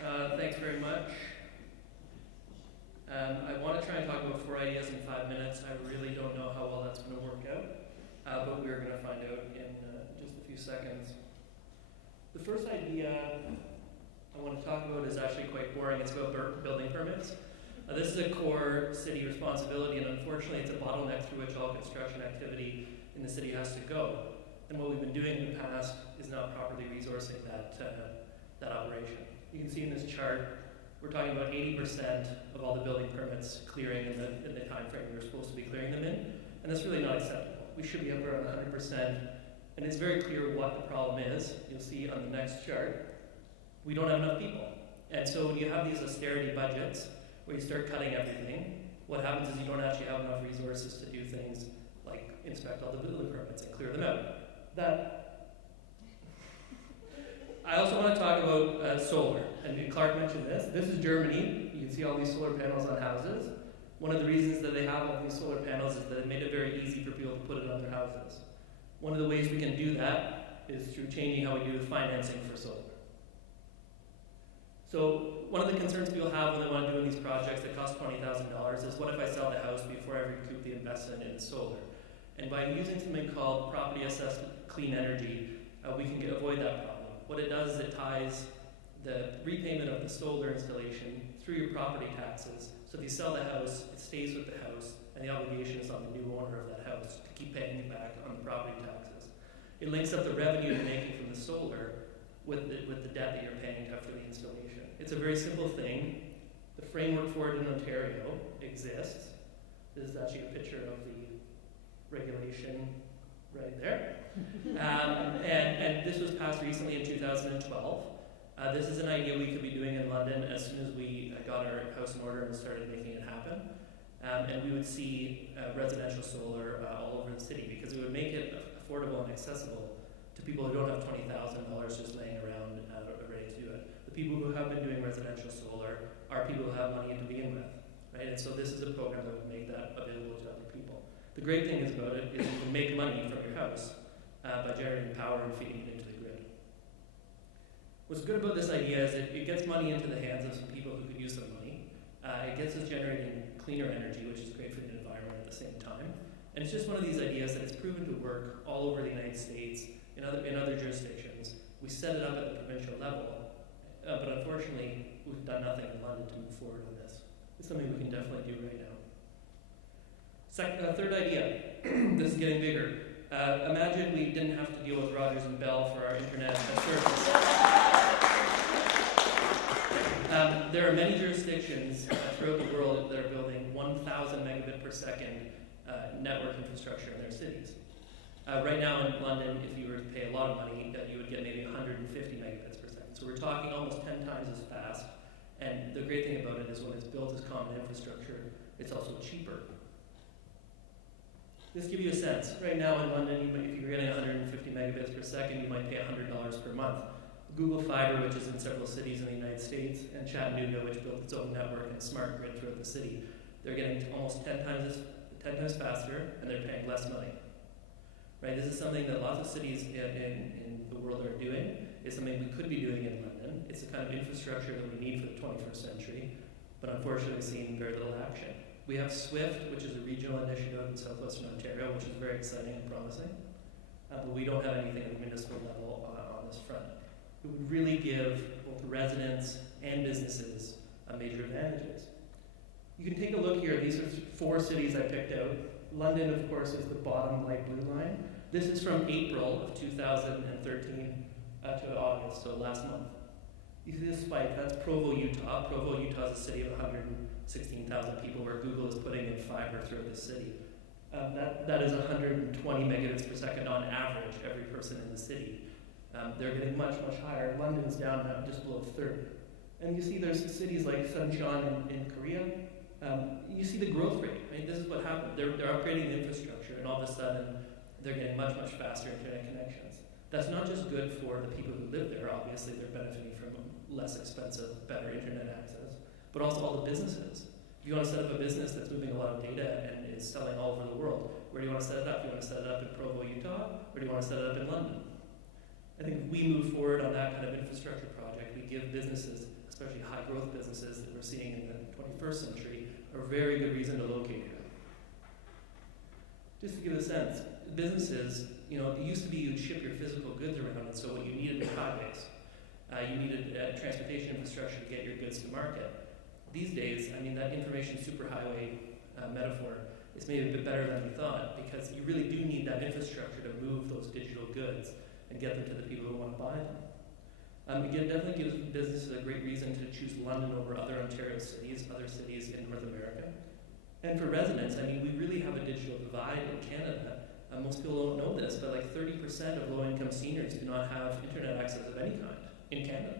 Thanks very much. I want to try and talk about 4 ideas in 5 minutes. I really don't know how well that's going to work out, but we're going to find out in just a few seconds. The first idea I want to talk about is actually quite boring. It's about building permits. This is a core city responsibility, and unfortunately it's a bottleneck through which all construction activity in the city has to go. And what we've been doing in the past is not properly resourcing that operation. You can see in this chart, we're talking about 80% of all the building permits clearing in the time frame we're supposed to be clearing them in, and that's really not acceptable. We should be up around 100%, and it's very clear what the problem is. You'll see on the next chart, we don't have enough people. And so when you have these austerity budgets, where you start cutting everything, what happens is you don't actually have enough resources to do things like inspect all the building permits and clear them out. I also want to talk about solar, and Clark mentioned this. This is Germany. You can see all these solar panels on houses. One of the reasons that they have all these solar panels is that it made it very easy for people to put it on their houses. One of the ways we can do that is through changing how we do the financing for solar. So one of the concerns people have when they want to do these projects that cost $20,000 is, what if I sell the house before I recoup the investment in solar? And by using something called property assessed clean energy, we can avoid that problem. What it does is it ties the repayment of the solar installation through your property taxes. So if you sell the house, it stays with the house, and the obligation is on the new owner of that house to keep paying you back on the property taxes. It links up the revenue you're making from the solar with the debt that you're paying for the installation. It's a very simple thing. The framework for it in Ontario exists. This is actually a picture of the regulation right there. And this was passed recently in 2012. This is an idea we could be doing in London as soon as we got our house in order and started making it happen. And we would see residential solar all over the city, because it would make it affordable and accessible to people who don't have $20,000 just laying around ready to do it. The people who have been doing residential solar are people who have money to begin with, right? And so this is a program that would make that available to other people. The great thing about it is you can make money from your house by generating power and feeding it into the grid. What's good about this idea is it gets money into the hands of some people who could use some money. It gets us generating cleaner energy, which is great for the environment at the same time. And it's just one of these ideas that it's proven to work all over the United States, in other jurisdictions. We set it up at the provincial level, but unfortunately, we've done nothing in London to move forward on this. It's something we can definitely do right now. Third idea. This is getting bigger. Imagine we didn't have to deal with Rogers and Bell for our internet service. There are many jurisdictions throughout the world that are building 1,000 megabit per second network infrastructure in their cities. Right now in London, if you were to pay a lot of money, you would get maybe 150 megabits per second. So we're talking almost 10 times as fast. And the great thing about it is when it's built as common infrastructure, it's also cheaper. Just give you a sense. Right now in London, if you're getting 150 megabits per second, you might pay $100 per month. Google Fiber, which is in several cities in the United States, and Chattanooga, which built its own network and smart grid throughout the city, they're getting almost 10 times faster, and they're paying less money. Right? This is something that lots of cities in the world are doing. It's something we could be doing in London. It's the kind of infrastructure that we need for the 21st century, but unfortunately seeing very little action. We have SWIFT, which is a regional initiative in southwestern Ontario, which is very exciting and promising, but we don't have anything at the municipal level on this front. It would really give both residents and businesses major advantages. You can take a look here. These are 4 cities I picked out. London, of course, is the bottom light blue line. This is from April of 2013 to August, so last month. You see this spike, that's Provo, Utah. Provo, Utah is a city of 116,000 people where Google is putting in fiber throughout the city. That is 120 megabits per second on average, every person in the city. They're getting much, much higher. London's down now just below 30. And you see there's cities like Suncheon in Korea. You see the growth rate. Right? This is what happened. They're upgrading the infrastructure, and all of a sudden, they're getting much, much faster internet connections. That's not just good for the people who live there. Obviously, they're benefiting from less expensive, better internet access, but also all the businesses. If you want to set up a business that's moving a lot of data and is selling all over the world, where do you want to set it up? Do you want to set it up in Provo, Utah, or do you want to set it up in London? I think if we move forward on that kind of infrastructure project, we give businesses a especially high growth businesses that we're seeing in the 21st century, are a very good reason to locate here. Just to give a sense, businesses, it used to be you'd ship your physical goods around, and so what you needed was highways. You needed transportation infrastructure to get your goods to market. These days, that information superhighway metaphor is maybe a bit better than we thought, because you really do need that infrastructure to move those digital goods and get them to the people who want to buy them. Again, it definitely gives businesses a great reason to choose London over other Ontario cities, other cities in North America. And for residents, we really have a digital divide in Canada. Most people don't know this, but like 30% of low-income seniors do not have internet access of any kind in Canada,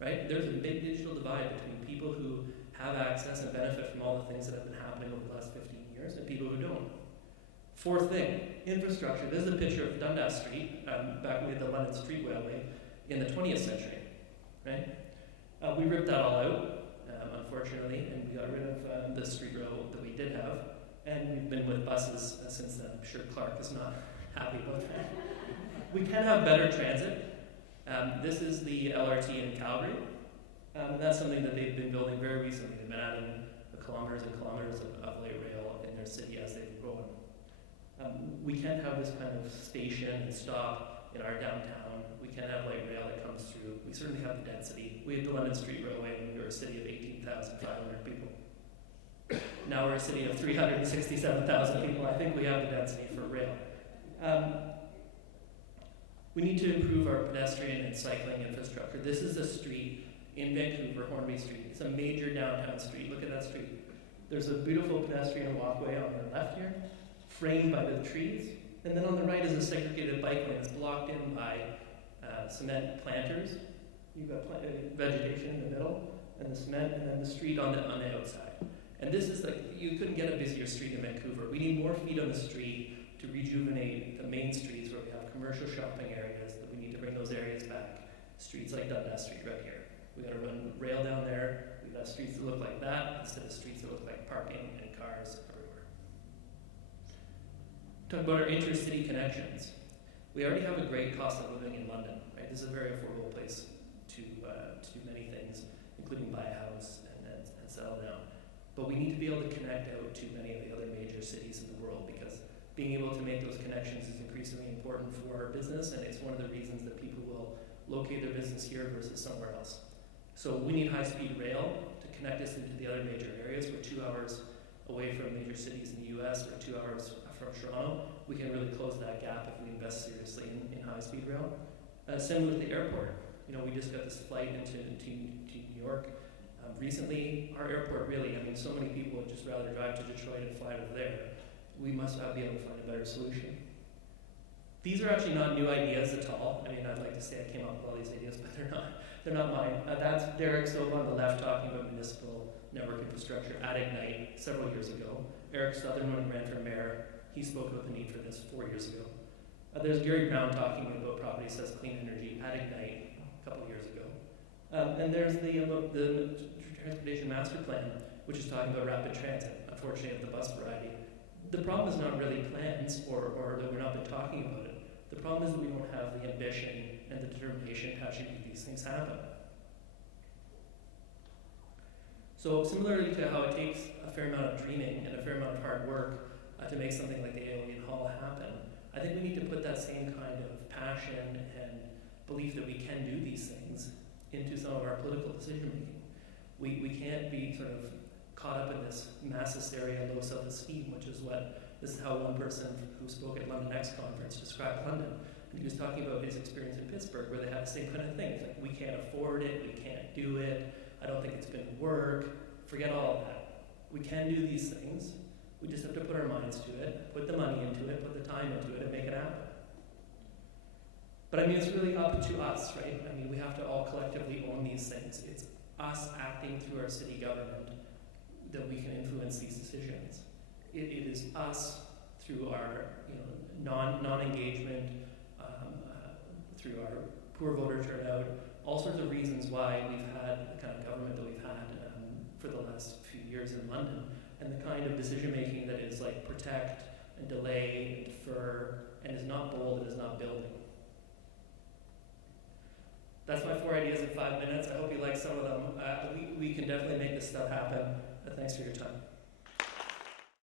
right? There's a big digital divide between people who have access and benefit from all the things that have been happening over the last 15 years and people who don't. Fourth thing, infrastructure. This is a picture of Dundas Street, back when we had the London Street Railway in the 20th century, right? We ripped that all out, unfortunately, and we got rid of the street rail that we did have. And we've been with buses since then. I'm sure Clark is not happy about that. We can have better transit. This is the LRT in Calgary. That's something that they've been building very recently. They've been adding kilometers and kilometers of light rail in their city as they've grown. We can't have this kind of station and stop in our downtown. We can't have light rail that comes through. We certainly have the density. We had the London Street Railway when we were a city of 18,500 people. Now we're a city of 367,000 people. I think we have the density for rail. We need to improve our pedestrian and cycling infrastructure. This is a street in Vancouver, Hornby Street. It's a major downtown street. Look at that street. There's a beautiful pedestrian walkway on the left here, framed by the trees. And then on the right is a segregated bike lane. It's blocked in by cement planters. You've got vegetation in the middle, and the cement, and then the street on the outside. And this is you couldn't get a busier street in Vancouver. We need more feet on the street to rejuvenate the main streets where we have commercial shopping areas, that we need to bring those areas back. Streets like Dundas Street right here. We gotta run rail down there. We got streets that look like that instead of streets that look like parking and cars everywhere. Talk about our intercity connections. We already have a great cost of living in London, right? This is a very affordable place to do many things, including buy a house and settle down. But we need to be able to connect out to many of the other major cities in the world, because being able to make those connections is increasingly important for our business, and it's one of the reasons that people will locate their business here versus somewhere else. So we need high-speed rail to connect us into the other major areas. We're 2 hours away from major cities in the US, or 2 hours from Toronto. We can really close that gap if we invest seriously in high-speed rail. Same with the airport. We just got this flight into New York. Recently, our airport really, so many people would just rather drive to Detroit and fly over there. We must be able to find a better solution. These are actually not new ideas at all. I'd like to say I came up with all these ideas, but they're not mine. That's Derek Silva on the left talking about municipal network infrastructure at Ignite several years ago. Eric Southern, when he ran for mayor, he spoke about the need for this 4 years ago. There's Gary Brown talking about Property Says Clean Energy at Ignite a couple of years ago. And there's the Transportation Master Plan, which is talking about rapid transit, unfortunately of the bus variety. The problem is not really plans or that we're not been talking about it. The problem is that we don't have the ambition and the determination to actually make these things happen. So similarly to how it takes a fair amount of dreaming and a fair amount of hard work to make something like the Alien Hall happen, I think we need to put that same kind of passion and belief that we can do these things into some of our political decision making. We can't be sort of caught up in this mass hysteria and low self-esteem, this is how one person who spoke at London Next conference described London. And he was talking about his experience in Pittsburgh, where they had the same kind of thing. It's like, we can't afford it, we can't do it, I don't think it's going to work, forget all of that. We can do these things, we just have to put our minds to it, put the money into it, put the time into it, and make it happen. But it's really up to us, right? We have to all collectively own these things. It's us acting through our city government that we can influence these decisions. It is us through our non-engagement, through our poor voter turnout, all sorts of reasons why we've had the kind of government that we've had for the last few years in London, and the kind of decision making that is like protect and delay and defer and is not bold and is not building. That's my 4 ideas in 5 minutes. I hope you like some of them. we can definitely make this stuff happen. Thanks for your time.